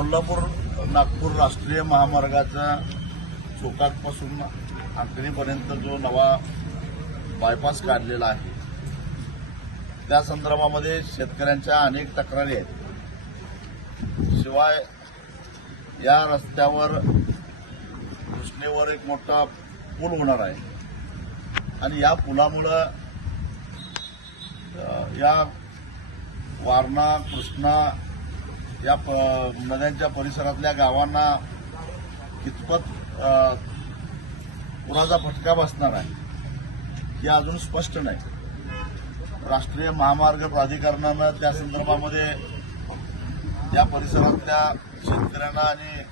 कोल्हापूर नागपूर राष्ट्रीय महामार्गाच्या चोकातपासून अंकणीपर्यंत जो नवा बायपास काढलेला आहे त्या संदर्भामध्ये शेतकऱ्यांच्या अनेक तक्रारी आहेत। शिवाय या रस्त्यावर कृष्णेवर एक मोठा पूल होणार आहे आणि या पुलामुळे या वारणा कृष्णा या नद्यांच्या परिसरातल्या गावांना कितपत पुराचा फटका बसणार आहे हे अजून स्पष्ट नाही। राष्ट्रीय महामार्ग प्राधिकरणानं त्या संदर्भामध्ये या परिसरातल्या शेतकऱ्यांना आणि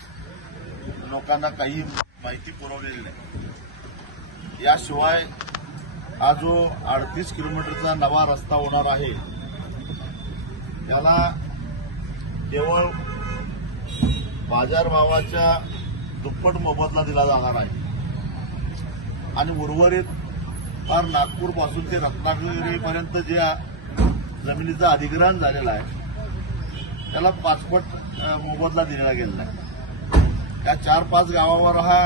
लोकांना काही माहिती पुरवलेली नाही। याशिवाय हा जो 38 किलोमीटरचा नवा रस्ता होणार आहे त्याला केवळ बाजारभावाच्या दुप्पट मोबदला दिला जाणार आहे आणि उर्वरित फार नागपूरपासून ते रत्नागिरीपर्यंत जे जमिनीचं अधिग्रहण झालेलं आहे त्याला 5 पट मोबदला दिलेला गेलेला आहे। त्या 4-5 गावावर हा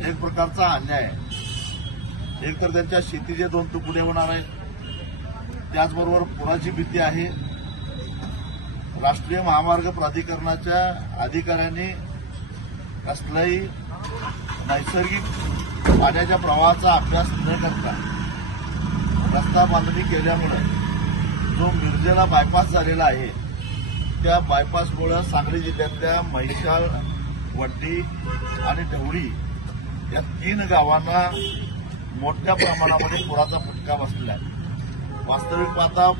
एक प्रकारचा अन्याय आहे। एक तर त्यांच्या शेतीचे 2 तुकडे होणार आहेत, त्याचबरोबर पुराची भीती आहे। राष्ट्रीय महामार्ग प्राधिकरणाच्या अधिकाऱ्यांनी कसलाही नैसर्गिक पाण्याच्या प्रवाहाचा अभ्यास न करता रस्ता बांधणी केल्यामुळे जो मिरजेला बायपास झालेला आहे त्या बायपासमुळे सांगली जिल्ह्यातल्या म्हैसाळ, वड्डी आणि ढवळी या 3 गावांना मोठ्या प्रमाणामध्ये पुराचा फटका बसलेला आहे। वास्तविक पाहता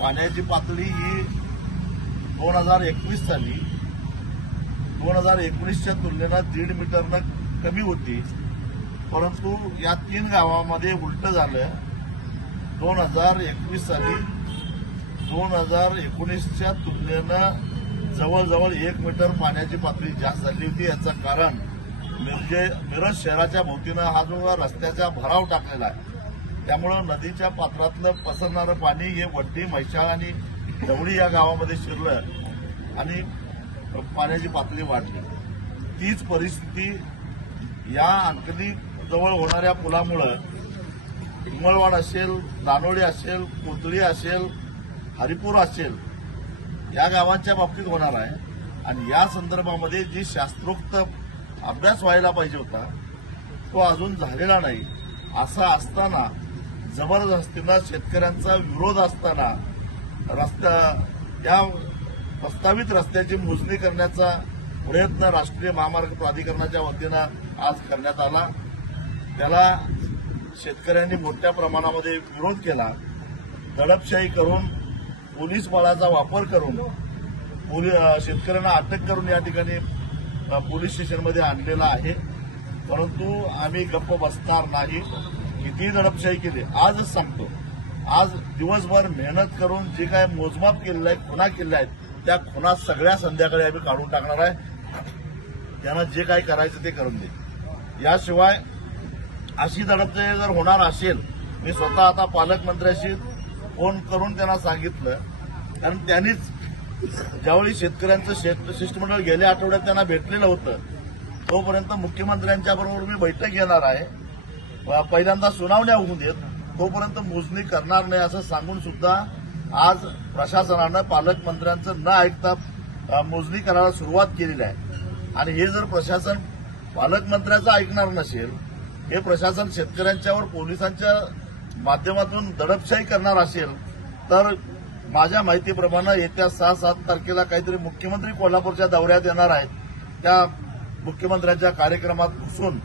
पाण्याची पातळी ही 2021 साली 2019च्या तुलनेनं 1.5 मीटरनं कमी होती, परंतु या 3 गावांमध्ये उलट झालं। 2021 साली 2019च्या तुलनेनं जवळजवळ 1 मीटर पाण्याची पातळी जास्त झाली होती। याचं कारण मिरज शहराच्या भोवतीनं हा जो रस्त्याचा भराव टाकलेला आहे त्यामुळे नदीच्या पात्रातलं पसरणारं पाणी हे वड्डी, म्हैसाळ आणि ढवळी या गावामध्ये शिरलं आणि पाण्याची पातळी वाढली। तीच परिस्थिती या अंकली जवळ होणाऱ्या पुलामुळे हिंगळवाड असेल, दानोळी असेल, कोथळी असेल, हरिपूर असेल या गावांच्या बाबतीत होणार आहे आणि या संदर्भामध्ये जी शास्त्रोक्त अभ्यास व्हायला पाहिजे होता तो अजून झालेला नाही। असं असताना जबरदस्तीनं शेतकऱ्यांचा विरोध असताना त्या प्रस्तावित रस्त्याची मोजणी करण्याचा प्रयत्न राष्ट्रीय महामार्ग प्राधिकरणाच्या वतीनं आज करण्यात आला। त्याला शेतकऱ्यांनी मोठ्या प्रमाणामध्ये विरोध केला। दडपशाही करून, पोलीस बळाचा वापर करून शेतकऱ्यांना अटक करून या ठिकाणी पोलीस स्टेशनमध्ये आणलेला आहे, परंतु आम्ही गप्प बसणार नाही। किती दडपशाही केली आजच सांगतो, आज दिवसभर मेहनत करून जे काय मोजमाप केलेलं आहे, खुणा केल्या आहेत त्या खुणा सगळ्या संध्याकाळी आम्ही काढून टाकणार आहे। त्यांना जे काय करायचं ते करून दे। याशिवाय अशी दडपशाही जर होणार असेल, मी स्वतः आता पालकमंत्र्यांशी फोन करून त्यांना सांगितलं, कारण त्यांनीच ज्यावेळी शेतकऱ्यांचं शिष्टमंडळ गेल्या आठवड्यात त्यांना भेटलेलं होतं तोपर्यंत मुख्यमंत्र्यांच्या बरोबर मी बैठक घेणार आहे। पहिल्यांदा सुनावण्या होऊन देत तोपर्यंत मोजणी करणार नाही असं सांगून सुद्धा आज प्रशासनानं पालकमंत्र्यांचं न ऐकता मोजणी करायला सुरुवात केलेली आहे आणि हे जर प्रशासन पालकमंत्र्यांचं ऐकणार नसेल, हे प्रशासन शेतकऱ्यांच्यावर पोलिसांच्या माध्यमातून दडपशाही करणार असेल तर माझ्या माहितीप्रमाणे येत्या 6-7 तारखेला काहीतरी मुख्यमंत्री कोल्हापूरच्या दौऱ्यात येणार आहेत। त्या मुख्यमंत्र्यांच्या कार्यक्रमात घुसून